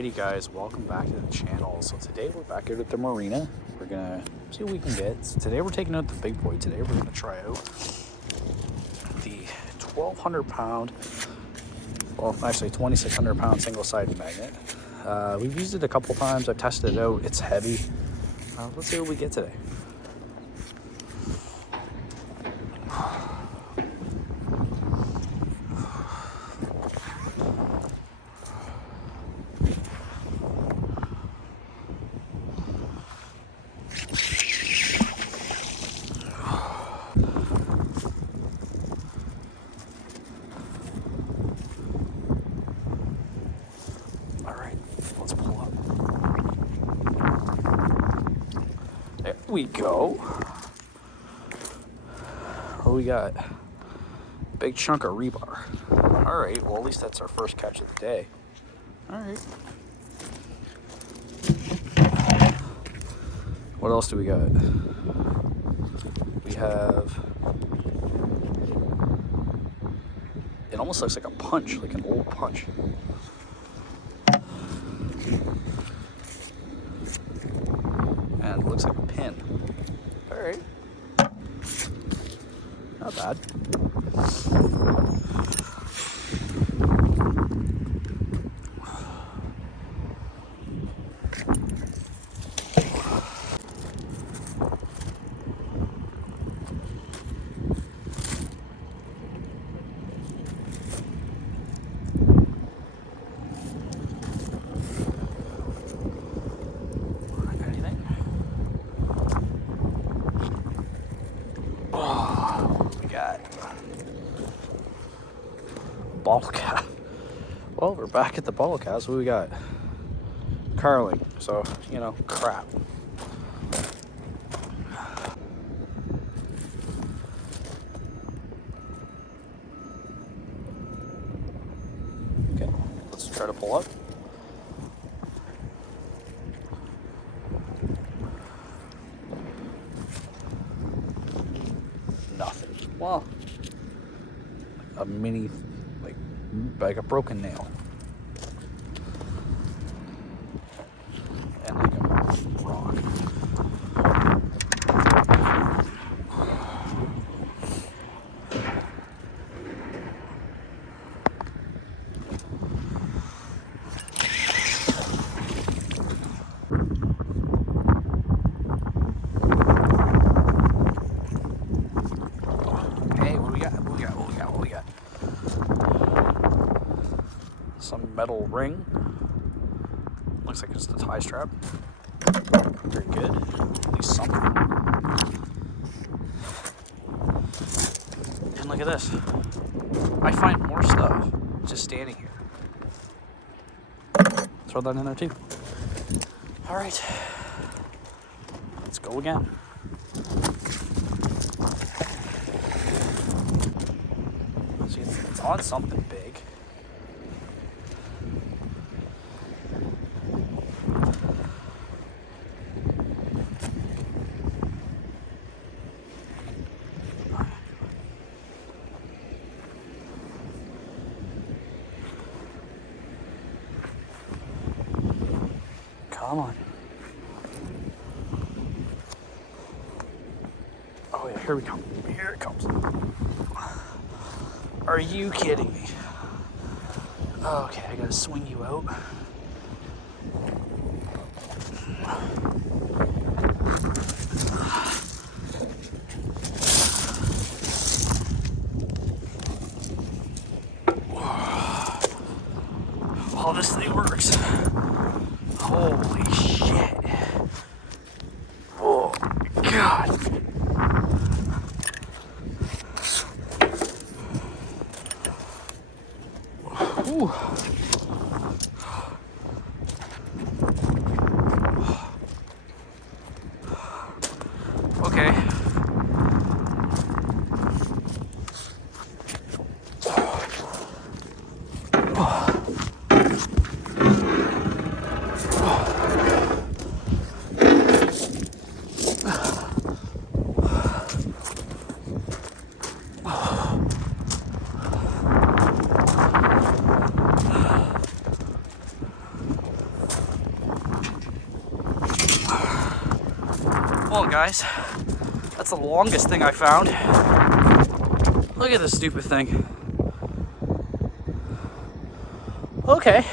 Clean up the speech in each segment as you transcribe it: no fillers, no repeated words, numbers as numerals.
Alrighty guys, welcome back to the channel. So today we're back out at the marina. We're gonna see what we can get. So today we're taking out the big boy. Today we're gonna try out the 1,200 pound, well actually 2,600 pound single-sided magnet. We've used it a couple times. I've tested it out. It's heavy. Let's see what we get today. There we go. What we got? Big chunk of rebar. Alright, well at least that's our first catch of the day. Alright. What else do we got? We have... It almost looks like a punch, like an old punch. And it looks like a pin. Alright. Not bad. Bottle cap. Well, we're back at the bottle caps. What we got? Carling. So, you know, crap. Okay, let's try to pull up. Nothing. Well, a mini, like a broken nail. And like a rock. Hey, what do we got? What we got? Some metal ring. Looks like just a tie strap. Very good. At least something. And look at this. I find more stuff just standing here. Throw that in there too. Alright. Let's go again. See, it's on something big. Come on. Oh yeah, here we come. Here it comes. Are you kidding me? Okay, I gotta swing you out. Oh, this thing works. Holy shit. Oh, God. Ooh. Okay. Well, guys, that's the longest thing I found. Look at this stupid thing. Okay.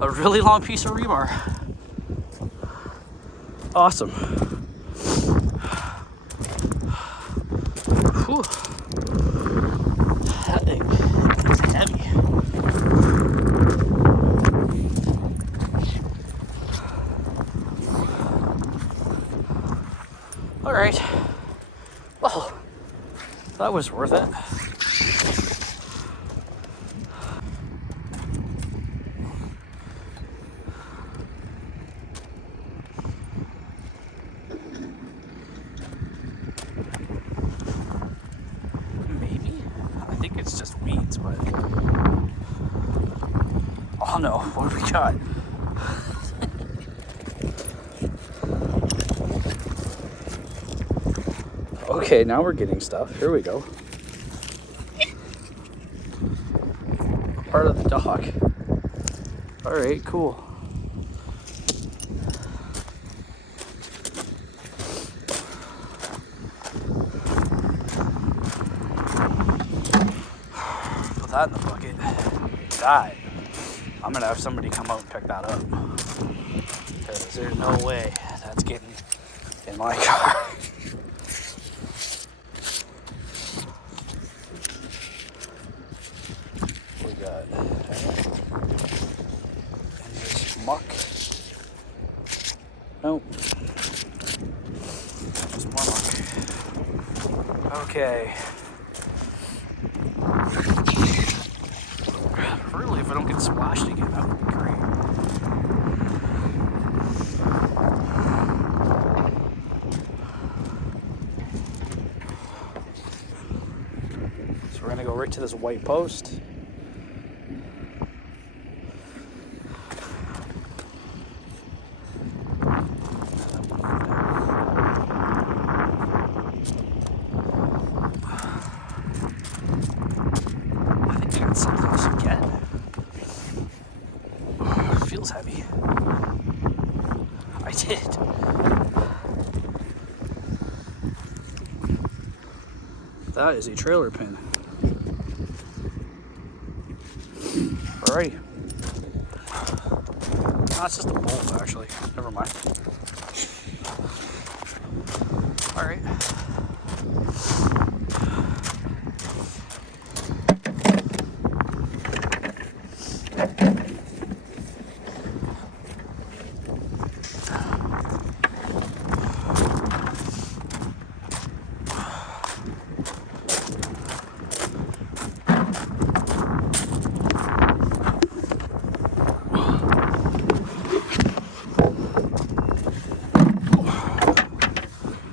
A really long piece of rebar. Awesome. Whew. That thing is heavy. All right. Well, that was worth it. It's just weeds, but oh no, what do we got? Okay, now we're getting stuff. Here we go. Part of the dock. All right, cool. That in the bucket. That. I'm gonna have somebody come out and pick that up. Because there's no way that's getting in my car. We got and there's muck. Nope. Just more muck. Okay. Really, if I don't get splashed again, that would be great. So we're gonna go right to this white post. I think I got something else again. Feels heavy. I did. That is a trailer pin. Alrighty. That's just a bolt, actually. Never mind. Alright.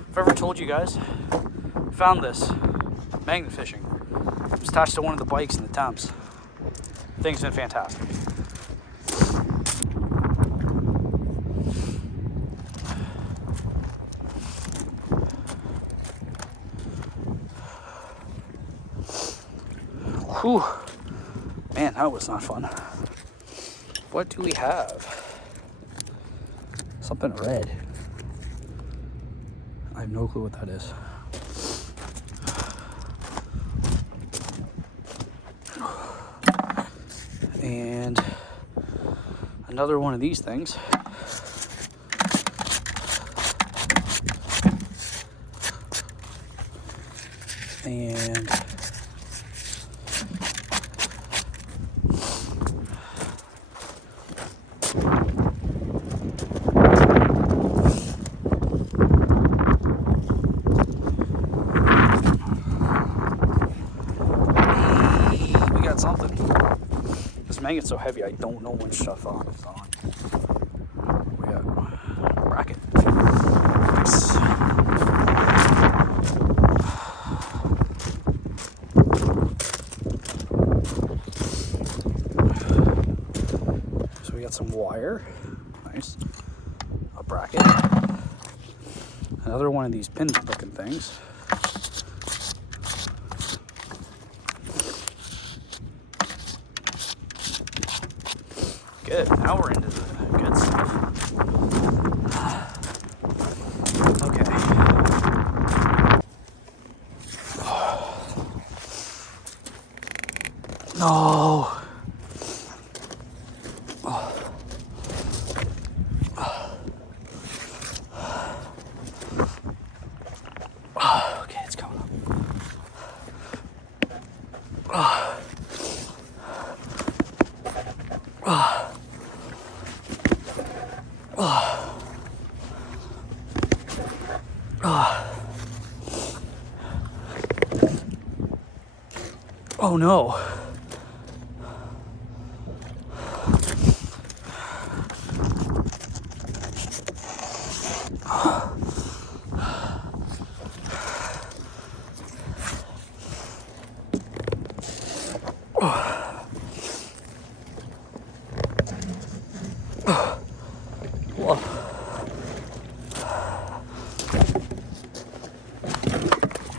I've ever told you guys, found this magnet fishing. It was attached to one of the bikes in the Thames. Thing's been fantastic. Whew. Man, that was not fun. What do we have? Something red. I have no clue what that is. And another one of these things. And something. This magnet's so heavy, I don't know when stuff on is on. We got bracket. Nice. So we got some wire. Nice. A bracket. Another one of these pin looking things. Good. Now we're into the good stuff. Oh no.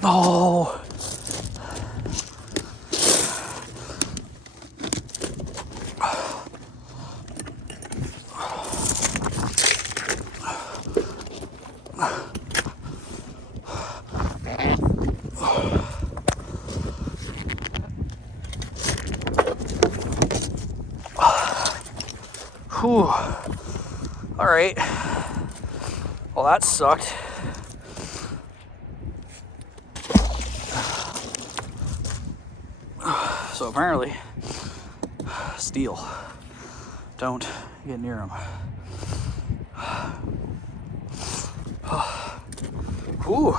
Oh. Whew. All right. Well, that sucked. So apparently, steel. Don't get near them. Whew.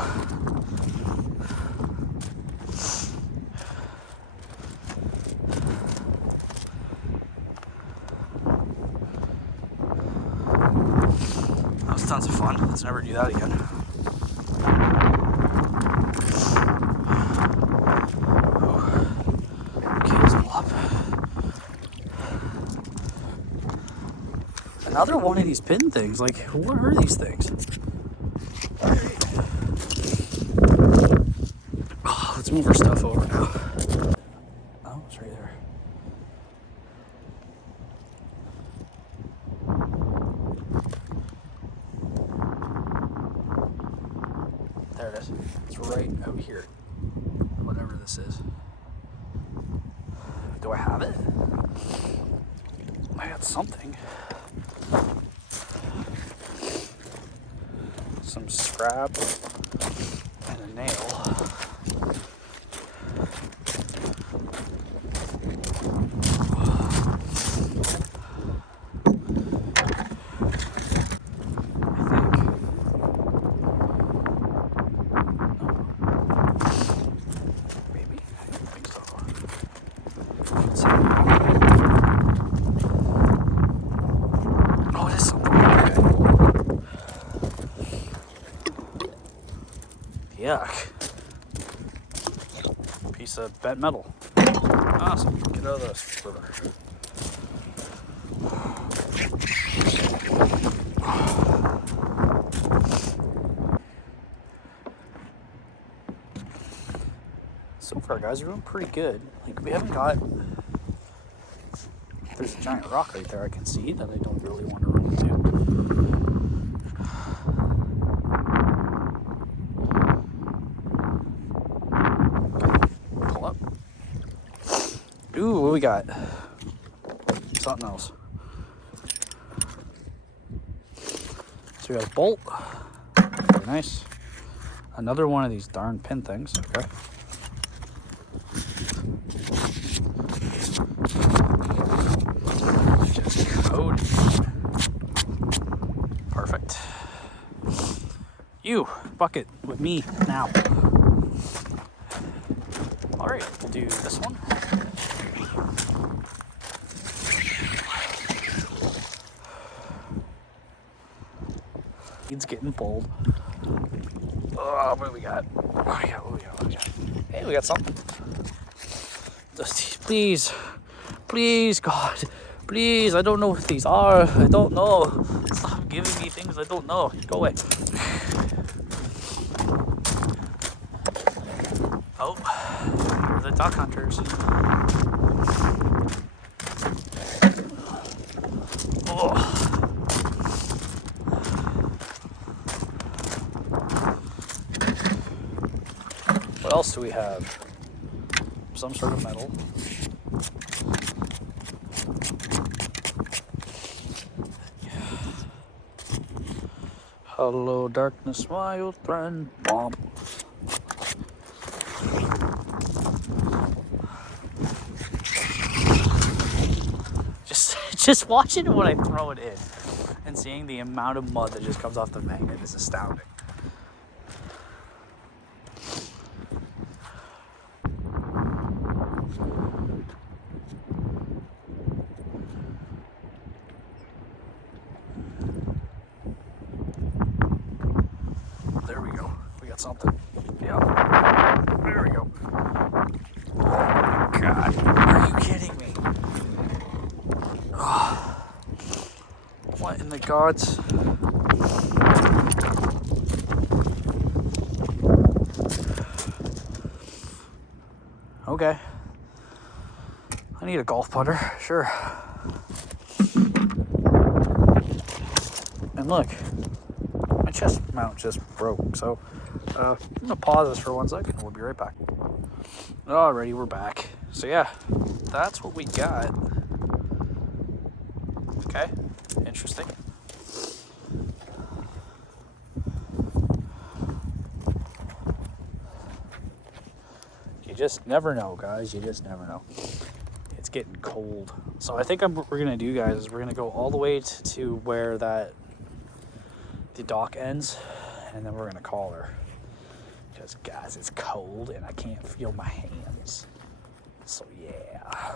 That was tons of fun. Let's never do that again. Okay, let's pull up. Another one of these pin things. Like, what are these things? Oh, let's move our stuff over now. Oh, it's right there. There it is. It's right out here. Whatever this is. Do I have it? I got something. Some scrap and a nail. Yuck. Piece of bent metal. Awesome. Get out of this river. So far, guys, we're doing pretty good. Like, we haven't got... There's a giant rock right there I can see that I don't really want to run into. Ooh, what we got? Something else. So we got a bolt. Very nice. Another one of these darn pin things. Okay. Just code. Perfect. You, bucket with me now. All right, we'll do this one. It's getting pulled. Oh, what do we got? What do we got? Hey, we got something. Just, please, God, please. I don't know what these are. I don't know. Stop giving me things I don't know. Go away. Oh, the duck hunters. Oh. What else do we have? Some sort of metal. Hello, darkness, my old friend. Bomb. Just watching it when I throw it in and seeing the amount of mud that just comes off the magnet is astounding. get something. Yep. There we go. Oh, God. Are you kidding me? Oh, what in the gods? Okay. I need a golf putter, sure. And look, my chest mount just broke, so I'm gonna pause this for 1 second and we'll be right back. Alrighty, we're back. So yeah, that's what we got. Okay, interesting. You just never know, guys. You just never know. It's getting cold. So I think what we're gonna do, guys, is we're gonna go all the way to where the dock ends, and then we're gonna call her. Because, guys, it's cold and I can't feel my hands. So yeah.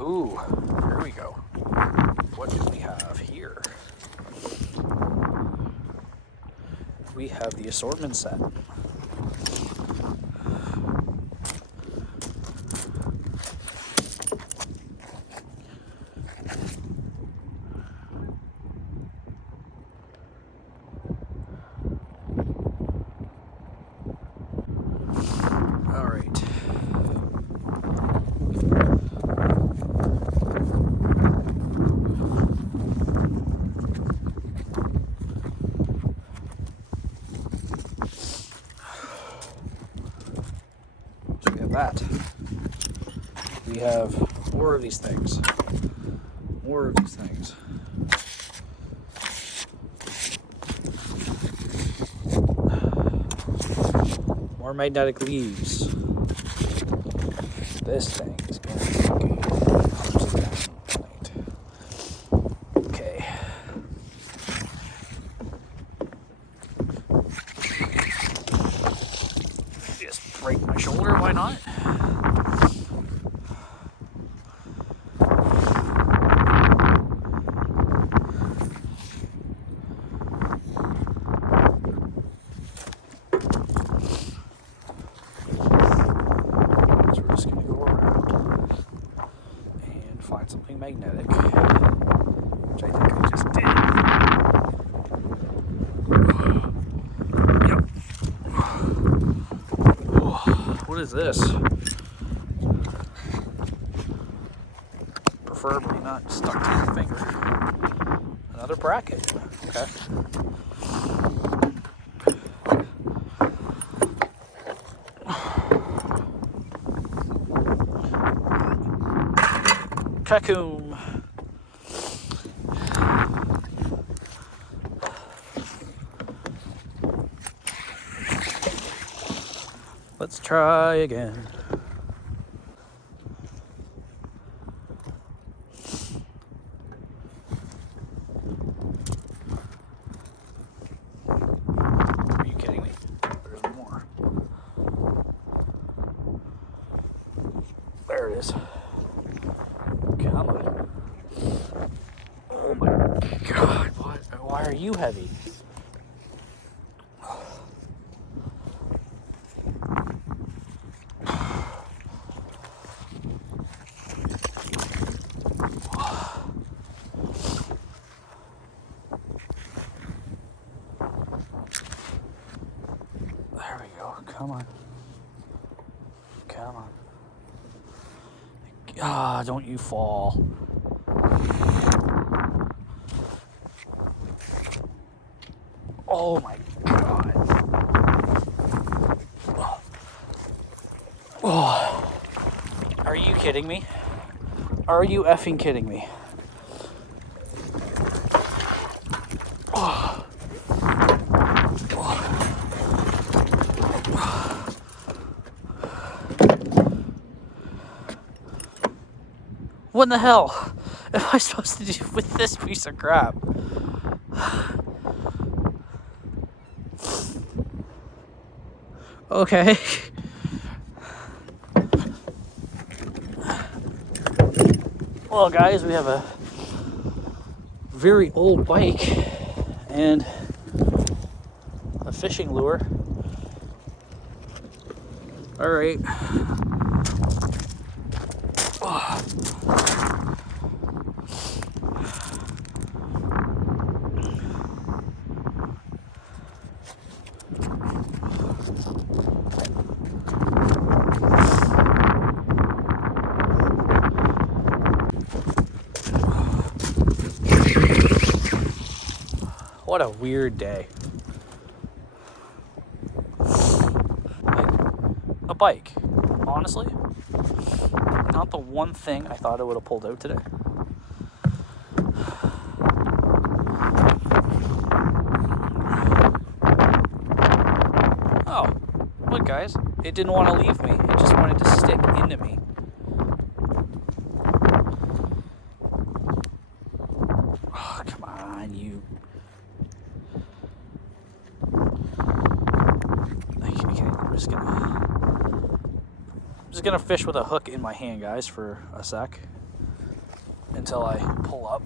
Ooh, here we go. What do we have here? We have the assortment set. All right. That. We have more of these things. More of these things. More magnetic leaves. This thing is going to be okay. Just break my shoulder, why not? Something magnetic, which I think I just did. Yep. What is this? Preferably not stuck to your finger. Another bracket. Okay. Cocoon. Let's try again. Are you kidding me? There's more. There it is. Come on. Oh my God, what? Why are you heavy? There we go. Come on. Come on. Ah, don't you fall. Oh my God. Oh. Are you kidding me? Are you effing kidding me? Oh. What in the hell? am I supposed to do with this piece of crap? Okay. Well, guys, we have a very old bike and a fishing lure. All right. Oh. What a weird day. Like, a bike, honestly. Not the one thing I thought I would have pulled out today. Oh, look guys, it didn't want to leave me. It just wanted to stick into me. Oh, come on, you. Okay, I'm just gonna fish with a hook in my hand, guys, for a sec until I pull up.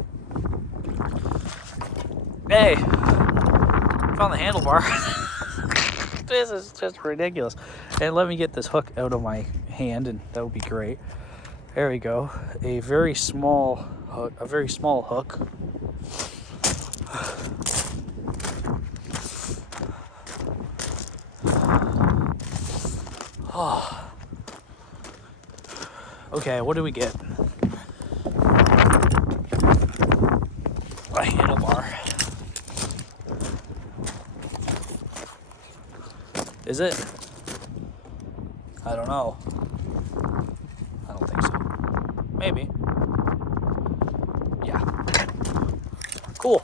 Hey, found the handlebar. This is just ridiculous. And let me get this hook out of my hand, and that would be great. There we go. A very small hook. A very small hook. Oh. Okay, what do we get? A handlebar. Is it? I don't know. I don't think so. Maybe. Yeah. Cool.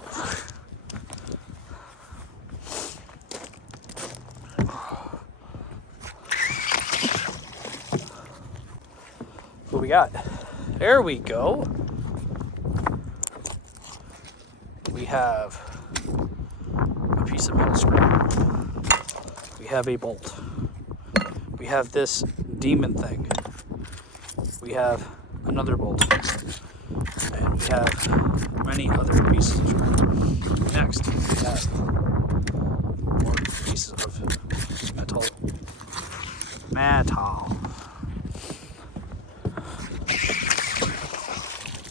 What we got? There we go. We have a piece of metal screw. We have a bolt. We have this demon thing. We have another bolt. And we have many other pieces of screw. Next, we have more pieces of metal.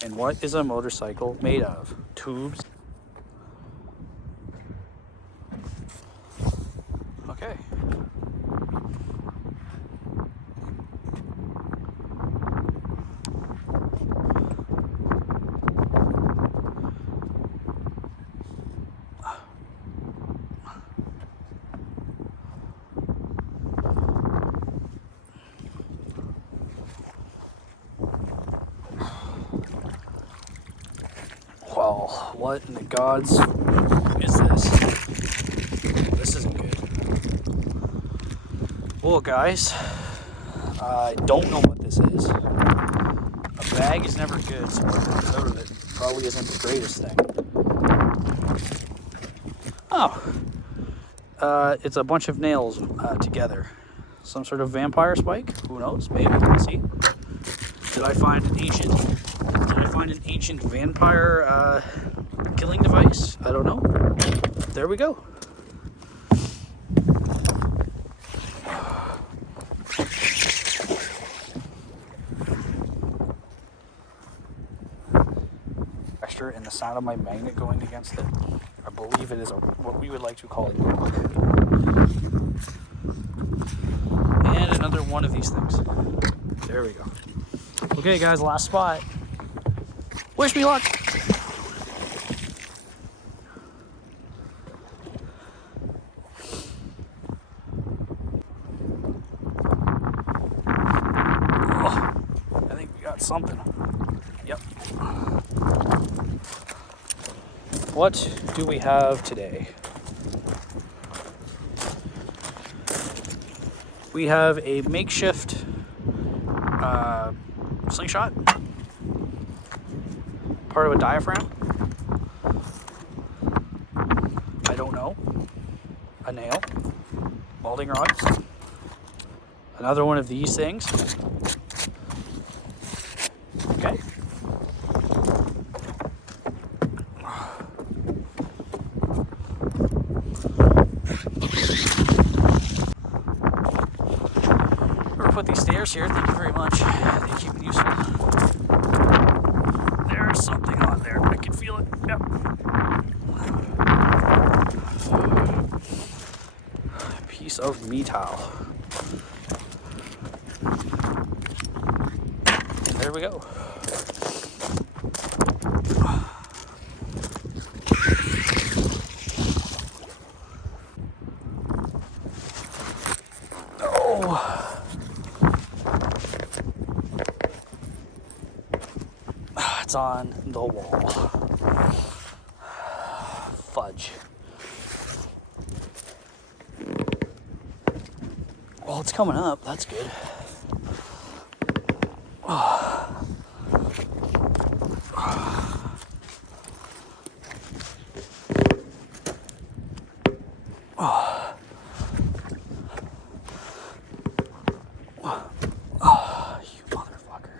And what is a motorcycle made of? Tubes. Okay. Well, what in the gods is this? This isn't good. Well, guys, I don't know what this is. A bag is never good, so what comes out of it probably isn't the greatest thing. Oh, it's a bunch of nails together. Some sort of vampire spike? Who knows? Maybe. Let's see. Did I find an ancient vampire killing device? I don't know. There we go. And the sound of my magnet going against it. I believe it is what we would like to call a yoke. And another one of these things. There we go. Okay, guys, last spot. Wish me luck. Oh, I think we got something. Yep. What do we have today? We have a makeshift slingshot. part of a diaphragm? I don't know. A nail, welding rod, another one of these things. Okay. We'll put these stairs here. Thank you very much. They keep it useful. There's something on there. I can feel it. Yep. Piece of metal. And there we go. Oh. It's on the wall. Fudge. Well, it's coming up. That's good. Oh. Oh. Oh, you motherfucker.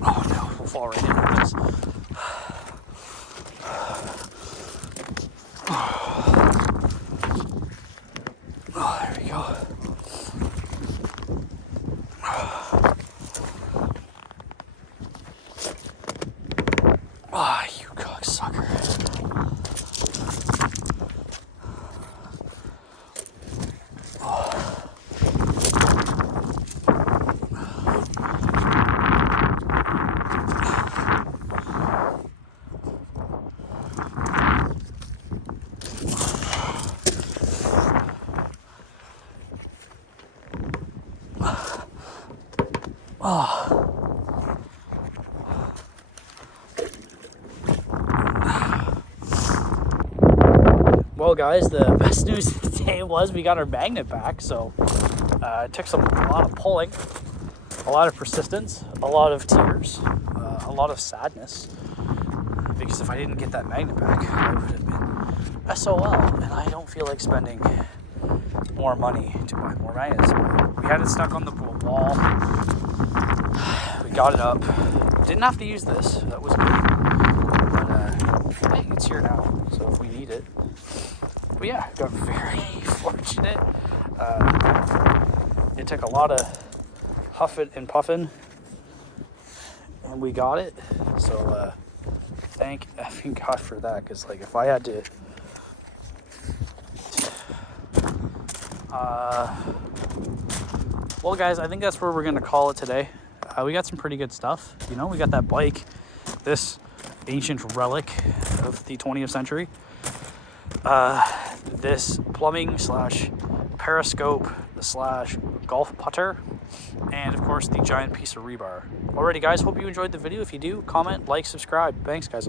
Oh no, we'll fall right into this. Oh, there we go. Ah, oh, you cocksucker. Oh. Oh. Well, guys, the best news of the day was we got our magnet back. So it took a lot of pulling, a lot of persistence, a lot of tears, a lot of sadness. Because if I didn't get that magnet back, I would have been SOL. And I don't feel like spending more money to buy more magnets. We had it stuck on the wall. We got it up. Didn't have to use this. That was good. But hey, it's here now. So if we need it. But yeah, got very fortunate. It took a lot of huffing and puffing, and we got it. So thank effing God for that. Because like if I had to, well, guys, I think that's where we're gonna call it today. We got some pretty good stuff. You know, we got that bike, this ancient relic of the 20th century. This plumbing slash periscope slash golf putter, and of course the giant piece of rebar. Alrighty, guys, hope you enjoyed the video. If you do, comment, like, subscribe. Thanks, guys.